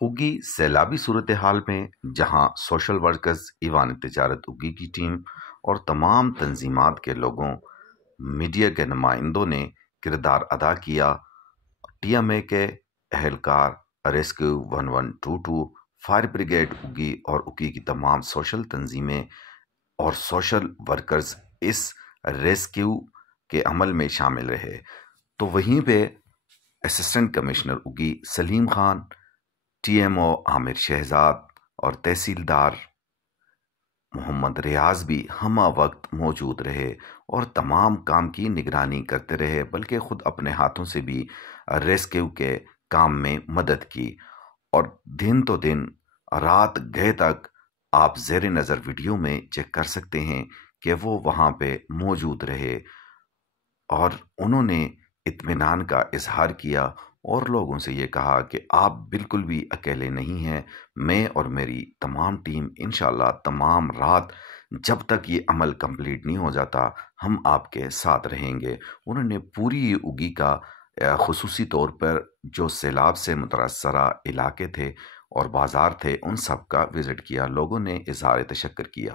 उगी सैलाबी सूरत-ए-हाल में जहां सोशल वर्कर्स, ईवान तजारत उगी की टीम और तमाम तंजीमात के लोगों, मीडिया के नुमाइंदों ने किरदार अदा किया। टीएमए के एहलकार, रेस्क्यू 1122, फायर ब्रिगेड उगी और उगी की तमाम सोशल तंजीमें और सोशल वर्कर्स इस रेस्क्यू के अमल में शामिल रहे। तो वहीं पे असिस्टेंट कमिश्नर उगी सलीम खान, टीएमओ आमिर शहजाद और तहसीलदार मोहम्मद रियाज भी हमा वक्त मौजूद रहे और तमाम काम की निगरानी करते रहे, बल्कि खुद अपने हाथों से भी रेस्क्यू के काम में मदद की। और दिन तो दिन, रात गए तक आप ज़ेर नज़र वीडियो में चेक कर सकते हैं कि वो वहाँ पे मौजूद रहे और उन्होंने इत्मीनान का इजहार किया और लोगों से ये कहा कि आप बिल्कुल भी अकेले नहीं हैं। मैं और मेरी तमाम टीम इंशाल्लाह तमाम रात जब तक ये अमल कंप्लीट नहीं हो जाता, हम आपके साथ रहेंगे। उन्होंने पूरी उगी का खुसूसी तौर पर जो सैलाब से मुतासरा इलाके थे और बाज़ार थे, उन सब का विज़िट किया। लोगों ने इज़हार तशक्कुर किया।